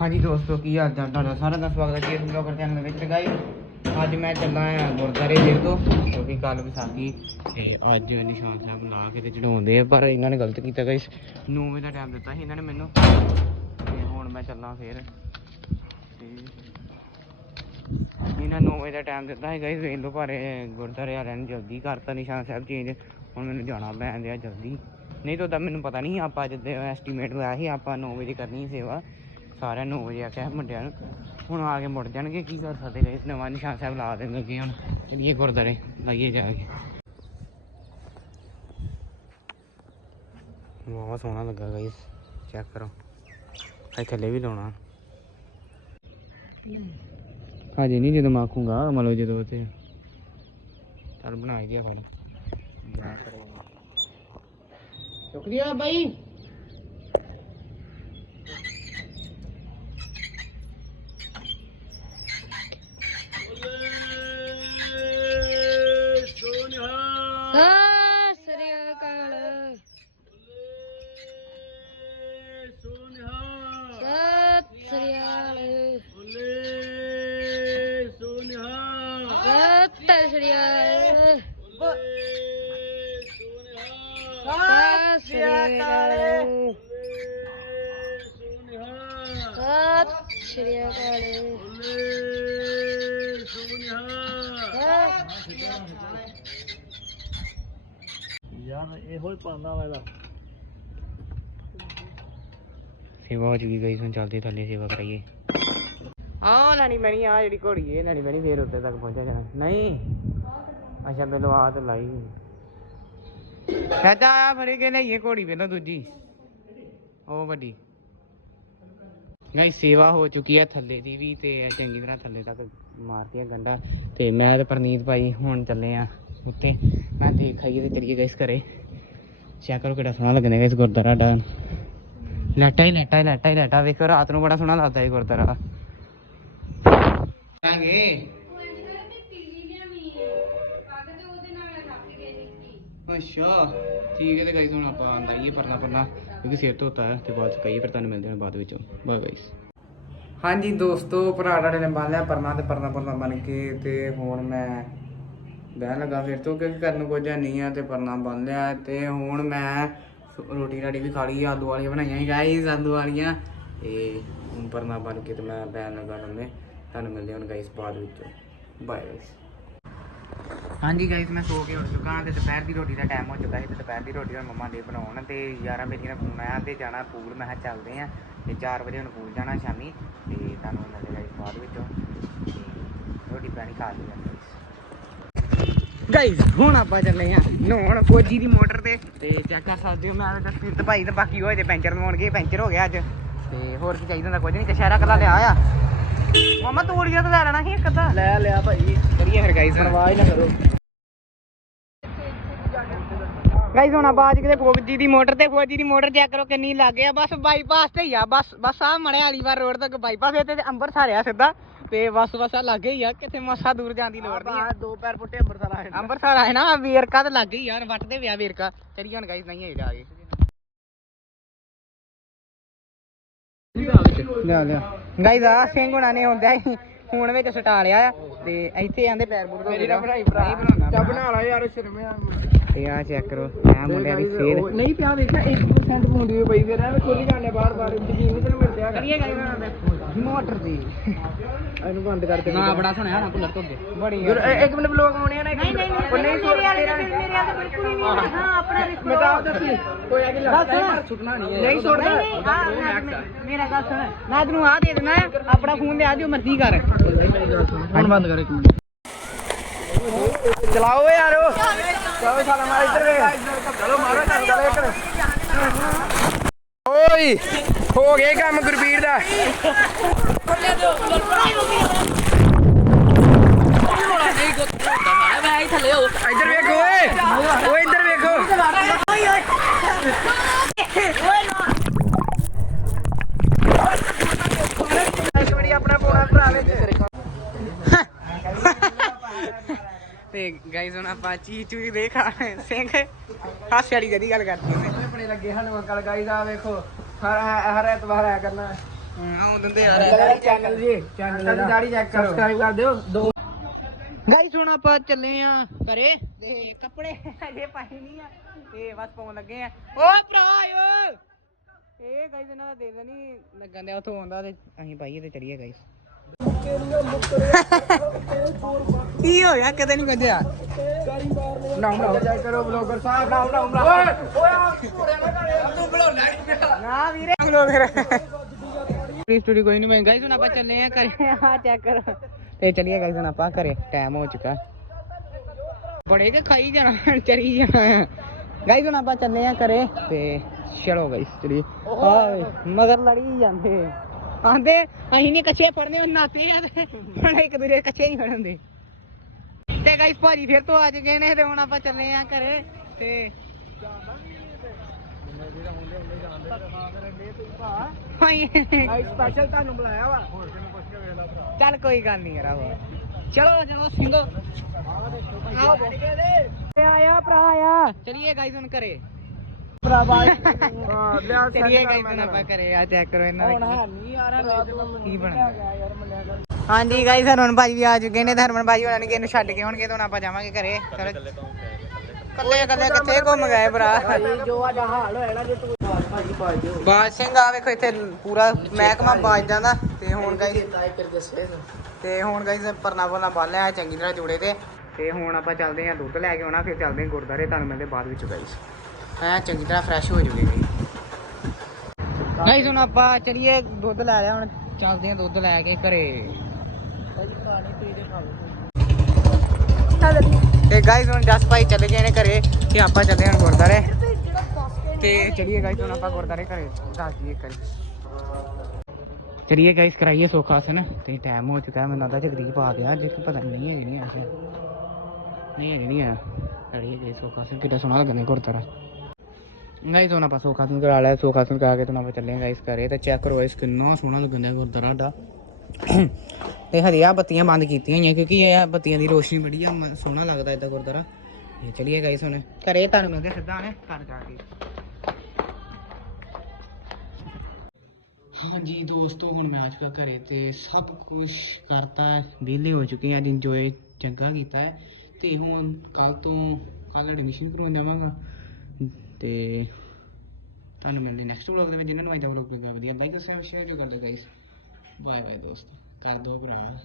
ਹਾਂਜੀ ਦੋਸਤੋ, ਕੀ ਹਾਲ ਚਾਲ ਤੁਹਾਡਾ? ਸਾਰਿਆਂ ਦਾ ਸਵਾਗਤ ਹੈ ਜੀ ਇਸ ਬਲੌਗਰ ਚੈਨਲ ਵਿੱਚ ਗਾਈ ਅੱਜ ਮੈਂ ਚੱਲਾ ਆ ਗੁਰਦਾਰੇ ਦੇ ਤੋਂ ਕਿਉਂਕਿ ਕੱਲ ਵਿਸਾਖੀ। ਤੇ ਅੱਜ ਨਿਸ਼ਾਨ ਸਾਹਿਬ ਲਾ ਕੇ ਤੇ ਚੜਾਉਂਦੇ ਆ, ਪਰ ਇਹਨਾਂ ਨੇ ਗਲਤ ਕੀਤਾ ਗਾਇਸ 9 ਵਜੇ ਦਾ ਟਾਈਮ ਦਿੱਤਾ ਸੀ ਇਹਨਾਂ ਨੇ ਮੈਨੂੰ। ਤੇ ਹੁਣ ਮੈਂ ਚੱਲਾਂ ਫੇਰ। ਤੇ ਇਹਨਾਂ 9 ਵਜੇ ਦਾ ਟਾਈਮ ਦਿੱਤਾ ਹੈ ਗਾਇਸ ਵੇਖ ਲਓ ਪਰ ਇਹ ਗੁਰਦਾਰੇ ਵਾਲਿਆਂ ਨੇ ਜਲਦੀ ਕਰਤਾ ਨਿਸ਼ਾਨ ਸਾਹਿਬ ਚੇਂਜ ਹੁਣ ਮੈਨੂੰ ਜਾਣਾ ਪੈਣ ਦਿਆ ਜਲਦੀ। ਨਹੀਂ ਤਾਂ ਉਦਾਂ ਮੈਨੂੰ ਪਤਾ ਨਹੀਂ ਆਪਾਂ ਜਿੱਦੇ ਐਸਟੀਮੇਟ ਲਾਇਆ ਸੀ, ਆਪਾਂ 9 ਵਜੇ ਕਰਨੀ ਸੇਵਾ। ਸਾਰਿਆਂ 9 ਵਜੇ ਆਖਿਆ ਮੁੰਡਿਆਂ ਨੂੰ, ਹੁਣ ਆ ਕੇ ਮੁੜ ਜਾਣਗੇ, ਕੀ ਕਰ ਸਕਦੇ ਗਾਇਸ ਨਵਾਂ ਨਿਸ਼ਾਨ ਸਾਹਿਬ ਲਾ ਦੇਣਗੇ ਅੱਗੇ ਹੁਣ, ਚਲੀਏ ਗੁਰਦਾਰੇ ਲਾਈਏ ਜਾ ਕੇ। ਬਹੁਤ ਸੋਹਣਾ ਲੱਗਾ ਗਾਇਸ ਚੈੱਕ ਕਰੋ ਇਹ ਥੱਲੇ ਵੀ ਲਾਉਣਾ। ਹਜੇ ਨਹੀਂ ਜਦੋਂ ਮੈਂ ਮਤਲਬ ਜਦੋਂ ਤੇ ਚੱਲ ਬਣਾਈ ਦਿਆ ਫੜ ਸ਼ੁਕਰੀਆ ਬਾਈ। ਸਤਿ ਸ੍ਰੀ ਅਕਾਲ ਸਤਿ ਸ੍ਰੀ ਅਕਾਲ ਸਤਿ ਸ੍ਰੀ ਅਕਾਲ ਯਾਰ ਇਹੋ ਹੀ ਪਾਉਂਦਾ ਮੈਂ ਸੇਵਾ ਹੋ ਚੁੱਕੀ ਗਈ ਹੁਣ ਚੱਲਦੇ ਥੱਲੇ ਸੇਵਾ ਕਰਾਈਏ। ਆਹ ਲੈਣੀ ਪੈਣੀ ਆ ਜਿਹੜੀ ਘੋੜੀ, ਇਹ ਲੈਣੀ ਪੈਣੀ ਫੇਰ ਉੱਤੇ ਤੱਕ ਪਹੁੰਚਿਆ ਜਾਣਾ। ਨਹੀਂ? ਅੱਛਾ ਪਹਿਲਾਂ ਆ ਤੇ ਲਾਈ ਚਾਚਾ ਆ, ਫੜੇ ਕੇ ਲਈਏ ਘੋੜੀ ਪਹਿਲਾਂ ਦੂਜੀ। ਉਹ ਵੱਡੀ। ਗਾਈ ਸੇਵਾ ਹੋ ਚੁੱਕੀ ਹੈ ਥੱਲੇ ਦੀ ਵੀ ਤੇ ਚੰਗੀ ਤਰ੍ਹਾਂ ਥੱਲੇ ਤੱਕ ਮਾਰਤੀਆਂ ਗੰਡਾ ਤੇ ਮੈਂ ਤੇ ਪਰਨੀਤ ਭਾਈ ਹੁਣ ਚੱਲੇ ਆ ਉੱਤੇ। ਮੈਂ ਦੇਖ ਆਈਏ ਤੇ ਚਲੀਏ ਗਾਇਸ ਘਰੇ। ਚੈੱਕ ਕਰੋ ਕਿਹੜਾ ਸੋਹਣਾ ਲੱਗਦਾ ਗਾਇਸ ਗੁਰਦੁਆਰਾ ਡਾ ਲੈਟਾ ਹੀ ਲੈਟਾ ਹੀ ਲੈਟਾ ਹੀ ਲੈਟਾ। ਵੇਖੋ, ਰਾਤ ਨੂੰ ਬੜਾ ਸੋਹਣਾ ਲੱਗਦਾ ਇਹ ਗੁਰਦੁਆਰਾ। ਆਂਗੇ ਅੱਛਾ, ਠੀਕ ਹੈ ਤੇ ਗਾਈਸ ਹੁਣ ਆਪਾਂ ਆਂਦਾਈਏ ਪਰਨਾ ਪਰਨਾ, ਕਿਉਂਕਿ ਸਿਰ ਧੋਤਾ ਹੈ ਤੇ ਬਾਅਦ ਚ ਕਹੀਏ, ਫਿਰ ਤੁਹਾਨੂੰ ਮਿਲਦੇ ਹਾਂ ਬਾਅਦ ਵਿੱਚ। ਬਾਏ ਗਾਈਸ ਹਾਂਜੀ ਦੋਸਤੋ, ਭਰਾ ਡਾੜੇ ਨੇ ਬੰਨ ਲਿਆ ਪਰਨਾ ਤੇ ਪਰਨਾ ਪਰਨਾ ਬਣ ਕੇ ਤੇ ਹੁਣ ਮੈਂ ਬਹਿਣ ਲੱਗਾ ਫਿਰ ਤੋਂ, ਕਿਉਂਕਿ ਕਰਨ ਨੂੰ ਕੁਝ ਨਹੀਂ ਆ ਤੇ ਪਰਨਾ ਬੰਨ ਲਿਆ ਤੇ ਹੁਣ ਮੈਂ ਸ- ਰੋਟੀ ਰਾਟੀ ਵੀ ਖਾ ਲਈ ਆਲੂ ਵਾਲੀਆਂ ਬਣਾਈਆਂ ਗਾਈਸ ਆਲੂ ਵਾਲੀਆਂ ਤੇ ਹੁਣ ਪਰਨਾ ਬਣ ਕੇ ਤੇ ਮੈਂ ਬਹਿਣ ਲੱਗਾ ਲੰਮੇ ਤੁਹਾਨੂੰ ਮਿਲਦੇ ਹਾਂ ਹੁਣ ਬਾਅਦ ਵਿੱਚ। ਬਾਏ ਗਾਈਸ ਹਾਂਜੀ ਗਾਈਸ ਮੈਂ ਸੋ ਕੇ ਉੱਠ ਚੁੱਕਾ ਹਾਂ ਤੇ ਦੁਪਹਿਰ ਦੀ ਰੋਟੀ ਦਾ ਟਾਈਮ ਹੋ ਚੁੱਕਾ ਸੀ ਤੇ ਦੁਪਹਿਰ ਦੀ ਰੋਟੀ ਹੁਣ ਮੰਮਾ ਦੇ ਬਣਾਉਣ ਤੇ 11 ਵਜੇ ਫੋਨ ਆਇਆ ਤੇ ਜਾਣਾ ਪੂਲ ਮੈਂ ਕਿਹਾ ਚੱਲਦੇ ਆ ਤੇ 4 ਵਜੇ ਹੁਣ ਪੂਲ ਜਾਣਾ ਸ਼ਾਮੀ ਤੇ ਤੁਹਾਨੂੰ ਮਿਲਦੇ ਗਾਈਸ ਬਾਅਦ ਵਿੱਚੋਂ। ਰੋਟੀ ਪਾਣੀ ਖਾ ਲਈ ਗਾਈਸ ਹੁਣ ਆਪਾਂ ਚੱਲੇ ਆ ਨਹਾਉਣ ਫੌਜੀ ਦੀ ਮੋਟਰ ਤੇ ਤੇ ਚੈੱਕ ਕਰ ਸਕਦੇ ਹੋ ਮੈਂ ਤਾਂ ਸਪੀਡ ਭਾਈ ਤੇ ਬਾਕੀ ਹੋਏ ਤੇ ਪੈਂਚਰ ਲਵਾਉਣਗੇ ਪੈਂਚਰ ਹੋ ਗਿਆ ਅੱਜ। ਤੇ ਹੋਰ ਕੀ ਚਾਹੀਦਾ ਹੁੰਦਾ, ਕੁਝ ਨਹੀਂ ਕਸ਼ਹਿਰਾ ਕੱਲਾ ਲਿਆ ਆ ਮਾਮਾ ਤੋੜੀਆਂ ਤਾਂ ਲੈ ਲੈਣਾ ਸੀ ਇੱਕ ਅੱਧਾ। ਲੈ ਲਿਆ ਭਾਈ। ਕਰੀਏ ਫਿਰ ਗਾਈਸ ਪਰਵਾਹ ਨਾ ਕਰੋ। ਗਾਈਸ ਹੁਣ ਆਪਾਂ ਅੱਜ ਕਿਤੇ ਫੌਜੀ ਦੀ ਮੋਟਰ ਤੇ ਫੌਜੀ ਦੀ ਮੋਟਰ ਚੈੱਕ ਕਰੋ ਕਿੰਨੀ ਲੱਗ ਆ ਬਸ ਬਾਈਪਾਸ ਤੇ ਹੀ ਆ ਬਸ ਬਸ ਆ ਮੜੇ ਵਾਲੀ ਵਾਰ ਰੋਡ ਤੱਕ ਬਾਈਪਾਸ ਤੇ ਅੰਮ੍ਰਿਤਸਰ ਆ ਸਿੱਧਾ। ਤੇ ਬਸ ਬਸ ਆ ਲੱਗੇ ਹੀ ਆ ਕਿਤੇ ਮਸਾ ਦੂਰ ਜਾਣ ਦੀ ਲੋੜ ਨਹੀਂ ਆ। ਦੋ ਪੈਰ ਪੁੱਟੇ ਅੰਮ੍ਰਿਤਸਰ ਆਏ ਅੰਮ੍ਰਿਤਸਰ ਆਏ ਨਾ ਵੇਰਕਾ ਤੇ ਲੱਗ ਗਈ ਯਾਰ ਵੱਟ ਤੇ ਵਿਆ ਵੇਰਕਾ। ਚਲੀ ਹੁਣ ਗਾਈਸ ਨਹੀਂ ਹੈ ਜਾ ਕੇ। ਲਿਆ ਲਿਆ। ਗਾਈਸ ਆ ਸਿੰਘ ਹੁਣਾਂ ਨੇ ਹੁੰਦਾ ਹੁਣ ਵਿੱਚ ਸਟਾ ਲਿਆ ਆ ਤੇ ਇੱਥੇ ਆਂਦੇ ਪੈਰ ਬੁਰ ਮੇਰੀ ਤਾਂ ਭਰਾਈ ਭਰਾ। ਨਹੀਂ ਬਣਾਉਣਾ ਚਾ ਬਣਾ ਲਾ ਯਾਰ ਸ਼ਰਮਿਆ ਤੇ ਆ ਚੈੱਕ ਕਰੋ ਆ ਮੁੰਡਿਆਂ ਦੀ ਸੇਲ ਨਹੀਂ ਪਿਆ ਵੇਖਿਆ 1% ਬੂੰਦੀ ਪਈ ਫਿਰ ਐਵੇਂ ਖੋਲੀ ਜਾਂਦੇ ਬਾਰ ਬਾਰ ਯਕੀਨ ਨਹੀਂ ਮਿਲਦੇ ਆ ਕਰੀਏ ਗਾਈਸ ਮੋਟਰ ਦੀ। ਇਹਨੂੰ ਬੰਦ ਕਰ ਦੇ ਨਾ ਬੜਾ ਸੋਹਣਾ ਨਾ ਕੁੱਲਰ ਤੋਂ ਅੱਗੇ ਬੜੀ ਇੱਕ ਮਿੰਟ ਬਲੌਗ ਆਉਣੇ ਆ ਨਾ ਨਹੀਂ ਨਹੀਂ ਨਹੀਂ ਨਹੀਂ ਮੇਰੇ ਵਾਲੇ ਮੇਰੇ ਵਾਲੇ ਬਿਲਕੁਲ ਹੀ ਨਹੀਂ ਹਾਂ। ਆਪਣਾ ਮੈਂ ਤਾਂ ਆਪ ਦੱਸੀ। ਕੋਈ ਆ ਕੇ ਲੱਗਦਾ ਛੁੱਟਣਾ ਨਹੀਂ ਹੈ। ਨਹੀਂ ਛੁੱਟਦਾ ਮੇਰਾ ਗੱਲ ਸੁਣ। ਮੈਂ ਤੈਨੂੰ ਆ ਦੇ ਦੇਣਾ। ਆਪਣਾ ਫੋਨ ਦੇ ਆ ਜੋ ਮਰਜ਼ੀ ਕਰ। ਹੁਣ ਬੰਦ ਕਰ ਇੱਕ ਮਿੰਟ। ਚਲਾਓ ਯਾਰੋ ਚਲੋ ਸਾਲਾ ਮਾਰ ਇੱਧਰ ਵੇ ਚਲੋ ਮਾਰੋ ਚੱਲ ਚਲੋ ਇੱਧਰ। ਓਏ। ਹੋ ਗਿਆ ਕੰਮ ਗੁਰਬੀਰ ਦਾ। ਇੱਧਰ ਵੇਖੋ ਓਏ ਓਏ ਇੱਧਰ ਵੇਖੋ। ਆਪਣਾ ਭਰਾ ਤੇ ਗਾਈਸ ਹੁਣ ਆਪਾਂ ਚੀਜ਼ ਚੂਜ਼ ਦੇ ਖਾ ਸਿੰਘ, ਹਾਸੇ ਵਾਲੀ ਜਦੀ ਗੱਲ ਕਰਦੇ ਨੇ ਆਪਣੇ ਲੱਗੇ ਹਨ ਅੰਕਲ ਗਾਈਸ ਆ ਵੇਖੋ। ਹਰ ਹਰ ਐਤਵਾਰ ਆਇਆ ਕਰਨਾ। ਆਉਂ ਦਿੰਦੇ ਯਾਰ ਚੈਨਲ ਜੀ ਚੈਨਲ ਦੀ ਦਾੜੀ ਚੈੱਕ ਕਰੋ। ਸਬਸਕ੍ਰਾਈਬ ਕਰ ਦਿਓ। ਦੋ ਗਾਈਸ ਹੁਣ ਆਪਾਂ ਚੱਲੇ ਆ ਘਰੇ। ਤੇ ਕੱਪੜੇ ਅਜੇ ਪਾਏ ਨਹੀਂ ਆ। ਇਹ ਬਸ ਪਾਉਣ ਲੱਗੇ ਆ। ਓ ਭਰਾ ਓ ਇਹ ਗਾਈਸ ਇਹਨਾਂ ਦਾ ਦੇ ਦੇਣੀ ਲੱਗਣ ਦਿਆ ਉਥੋਂ ਆਉਂਦਾ ਤੇ ਅਸੀਂ ਪਾਈਏ ਤੇ ਚੜੀਏ ਗਾਈਸ ਕੀ ਹੋ ਗਿਆ? ਕਦੇ ਨਹੀਂ ਜਾਇ ਕਰੋ ਬਲੌਗਰ ਸਾਹਿਬ। ਓਏ ਤੂੰ ਬੁਲਾਉਣਾ ਨਾ ਵੀਰੇ। ਬਲੌਗ ਫਿਰ। ਫ੍ਰੀ ਸਟੂਡੀਓ ਕੋਈ ਨਹੀਂ ਮੈਂ ਗਾਈਸ ਹੁਣ ਆਪਾਂ ਚੱਲੇ ਆ ਕਰੇ ਆ ਚੈੱਕ ਕਰ। ਤੇ ਚਲੀਏ ਗਾਈਸ ਹੁਣ ਆਪਾਂ ਘਰੇ। ਟਾਈਮ ਹੋ ਚੁੱਕਾ। ਬੜੇ ਕੇ ਖਾਈ ਜਾਣਾ ਚਰੀ ਜਾਣਾ। ਗਾਈਸ ਹੁਣ ਆਪਾਂ ਚੱਲੇ ਆ ਘਰੇ ਤੇ ਚਲੋ ਗਾਈਸ ਮਗਰ ਲੜੀ ਜਾਂਦੇ। ਆਂਦੇ, ਅਸੀਂ ਨੇ ਕੱਚੇ ਫੜਨੇ, ਉਹ ਨਾਤੇ ਆ ਤੇ ਹੁਣ ਇੱਕ ਦੂਜੇ ਕੱਚੇ ਹੀ ਫੜਨ ਦੇ। ਤੇ ਗਾਈਸ ਭਾਜੀ ਫਿਰ ਤੋਂ ਆ ਗਏ ਨੇ, ਤੇ ਹੁਣ ਆਪਾਂ ਚੱਲੇ ਆ ਘਰੇ, ਤੇ ਸਪੈਸ਼ਲ ਤੁਹਾਨੂੰ ਬੁਲਾਇਆ ਵਾ ਚੱਲ ਕੋਈ ਗੱਲ ਨਹੀਂ ਯਾਰ ਆਹੋ। ਚਲੋ ਚਲੋ ਸਿੰਘੋ ਆਓ ਆਇਆ, ਭਰਾ ਆਇਆ। ਚਲਿਏ ਗਾਈਸ ਹੁਣ ਘਰੇ। ਭਰਾਵਾ। ਹਾਂ ਲਿਆ ਗਾਈਸ ਹੁਣ ਆਪਾਂ ਆ ਚੈੱਕ ਕਰੋ ਇਹਨਾਂ ਦਾ ਨਹੀਂ ਕੀ ਹਾਂਜੀ ਗਾਈਸ ਹਰਮਨ ਭਾਜੀ ਵੀ ਆ ਚੁੱਕੇ ਨੇ ਤੇ ਹਰਮਨ ਭਾਜੀ ਹੋਣਾ ਨੇ ਕਿਹਨੂੰ ਛੱਡ ਕੇ ਹੋਣਗੇ ਤੇ ਹੁਣ ਆਪਾਂ ਜਾਵਾਂਗੇ ਘਰੇ। ਚਲੋ। ਕੱਲੇ ਕੱਲੇ ਕਿੱਥੇ ਘੁੰਮ ਗਏ ਭਰਾ? ਜੋ ਸਾਡਾ ਹਾਲ ਹੋਇਆ ਨਾ ਜੇ ਤੂੰ ਭਾਜੀ ਪਾ ਦਿਓ। ਬਾਜ ਸਿੰਘ ਆ ਵੇਖੋ ਇੱਥੇ ਪੂਰਾ ਮਹਿਕਮਾ ਬਾਜ ਜਾਂਦਾ ਤੇ ਹੁਣ ਗਾਈਸ ਤੇ ਹੁਣ ਗਾਈਸ ਪਰਨਾ ਪਰਨਾ ਬੰਨ ਲਿਆ ਚੰਗੀ ਤਰ੍ਹਾਂ ਜੋੜੇ ਤੇ। ਤੇ ਹੁਣ ਆਪਾਂ ਚੱਲਦੇ ਹਾਂ ਦੁੱਧ ਲੈ ਕੇ ਆਉਣਾ ਫਿਰ ਚੱਲਦੇ ਹਾਂ ਗੁਰਦਾਰੇ ਤੁਹਾਨੂੰ ਮਿਲਦੇ ਬਾਅਦ ਵਿੱਚ ਗਾਈਸ ਐ ਚੰਗੀ ਤਰ੍ਹਾਂ ਫਰੈਸ਼ ਹੋ ਜੂਗੀ ਗਾਈਸ ਹੁਣ ਆਪਾਂ ਚਲੀਏ ਦੁੱਧ ਲੈ ਲਿਆ, ਹੁਣ ਚੱਲਦੇ ਹਾਂ ਦੁੱਧ ਲੈ ਕੇ ਘਰੇ। ਤੇ ਗਾਈਸ ਹੁਣ ਜਸ ਭਾਈ ਚਲੇ ਗਏ ਨੇ ਘਰੇ ਤੇ ਆਪਾਂ ਚੱਲਦੇ ਹਾਂ ਗੁਰਦਾਰੇ ਤੇ ਚਲੀਏ ਗਾਈਸ ਹੁਣ ਆਪਾਂ ਗੁਰਦਾਰੇ ਘਰੇ, ਦੱਸ ਦਈਏ ਕਰੀ ਚਲਿਏ ਗਾਈਸ ਕਰਾਈਏ ਸੋਖਾਸਨ ਤੇ ਟਾਈਮ ਹੋ ਚੁੱਕਾ ਹੈ ਮੈਨੂੰ ਲੱਗਦਾ ਜਗਦੀਪ ਆ ਗਿਆ ਜਿਸ ਪਤਾ ਨਹੀਂ ਹੈ ਨਹੀਂ ਆਇਆ ਨਹੀਂ ਨਹੀਂ ਆ। ਕਰੀਏ ਗਾਈਸ ਸੋਖਾਸਨ ਕਿੱਡਾ ਸੋਹਣਾ ਲੱਗਦਾ ਗੁਰਦਾਰਾ ਗਾਈਸ ਹੁਣ ਆਪਾਂ ਸੋਖਾਸਨ ਕਰਾ ਲਿਆ ਸੋਖਾਸਨ ਕਰਾ ਕੇ ਤੇ ਹੁਣ ਆਪਾਂ ਚੱਲੇ ਗਾਈਸ ਘਰੇ ਤੇ ਚੈੱਕ ਕਰੋ ਇਸ ਕਿੰਨਾ ਸੋਹਣਾ ਲੱਗਦਾ ਗੁਰਦਾਰਾ ਦਾ ਤੇ ਹਰੀਆ ਬੱਤੀਆਂ ਬੰਦ ਕੀਤੀਆਂ ਹੋਈਆਂ ਕਿਉਂਕਿ ਇਹ ਬੱਤੀਆਂ ਦੀ ਰੋਸ਼ਨੀ ਬੜੀ ਆ, ਮ- ਸੋਹਣਾ ਲੱਗਦਾ ਇਦਾਂ ਗੁਰਦੁਆਰਾ। ਤੇ ਚਲਿਏ ਗਾਈਸ ਹੁਣ। ਘਰੇ ਤੁਹਾਨੂੰ ਮਿਲਦੇ ਸਿੱਧਾ ਨੇ ਘਰ ਜਾ ਕੇ। ਹਾਂਜੀ ਦੋਸਤੋ, ਹੁਣ ਮੈਂ ਆ ਚੁੱਕਾ ਘਰੇ ਤੇ ਸਭ ਕੁਝ ਕਰਤਾ, ਵਿਹਲੇ ਹੋ ਚੁੱਕੇ ਹਾਂ, ਅੱਜ ਇੰਜੋਏ ਚੰਗਾ ਕੀਤਾ ਹੈ। ਤੇ ਹੁਣ ਕੱਲ ਤੋਂ ਕੱਲ ਐਡਮਿਸ਼ਨ ਕਰਵਾਉਣ ਜਾਵਾਂਗਾ। ਤੇ ਤੁਹਾਨੂੰ ਮਿਲਦੇ ਨੈਕਸਟ ਵਲੌਗ ਦੇ ਵਿੱਚ, ਜਿਨ੍ਹਾਂ ਨੂੰ ਅੱਜ ਦਾ ਵਲੌਗ ਲੱਗਾ ਵਧੀਆ ਲਾਈਕ ਦੱਸਿਆ ਸ਼ੇਅਰ ਜੋ ਕਰਦੇ ਗਾਈਸ ਬਾਏ ਬਾਏ ਦੋਸਤ। ਕਰ ਦੋ ਭਰਾ।